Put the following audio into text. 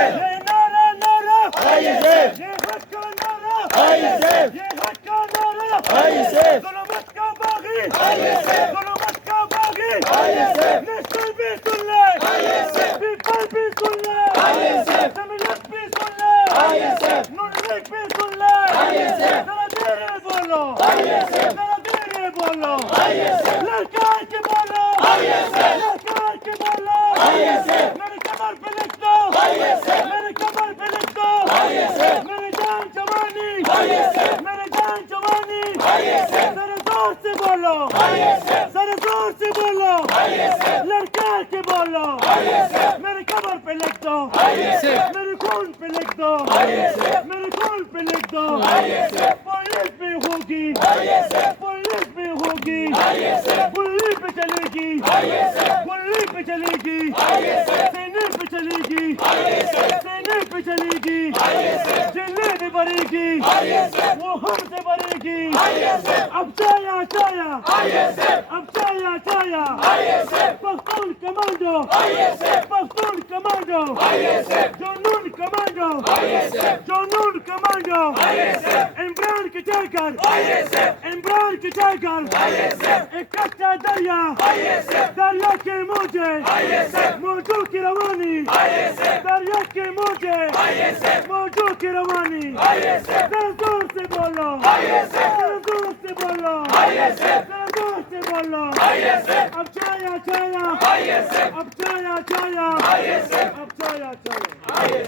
ये नारा नारा ISF ये हक का नारा ISF ये हक का नारा ISF जुल्मत का बागी ISF जुल्मत का बागी ISF नेशनल भी सुन ले ISF पीपल भी सुन ले ISF जमीयत भी सुन ले ISF नून लीग भी सुन ले ISF जरा धीरे बोलो ISF जरा धीरे बोलो ISF ललकार के बोलो ISF ललकार के बोलो ISF मेरे कमर पे लिख दो ISF मेरे कमर पे लिख दो ISF मेरे जान जवानी ISF मेरे जान जवानी ISF जरा जोर से बोलो ISF जरा जोर से बोलो ISF लड़का के बोलो ISF मेरे कमर पे लिख दो ISF मेरे खून पे लिख दो ISF मेरे खून पे लिख दो ISF पुलिस भी होगी ISF पुलिस भी होगी ISF गुल्ली पे चलेगी ISF गुल्ली पे चलेगी ISF सीने पे चलेगी ISF सीने पे चलेगी ISF जिले भी भरेगी ISF वो हमसे भरेगी ISF अब चाया चाया ISF अब चाया चाया ISF Pakhtun commando ISF Pakhtun commando ISF जुनून कमांडो ISF जुनून कमांडो ISF इमरान के टाइगर ISF इमरान के टाइगर ISF एक कच्चा दरिया ISF दरिया के मोजे ISF मौजू की रवानी ISF दरिया के मोजे ISF मौजू की रवानी ISF जरा जोर से बोलो ISF जरा जोर से बोलो ISF जरा जोर से बोलो ISF अब चाया चाया ISF अब चाया चाया ISF अब चाया चाया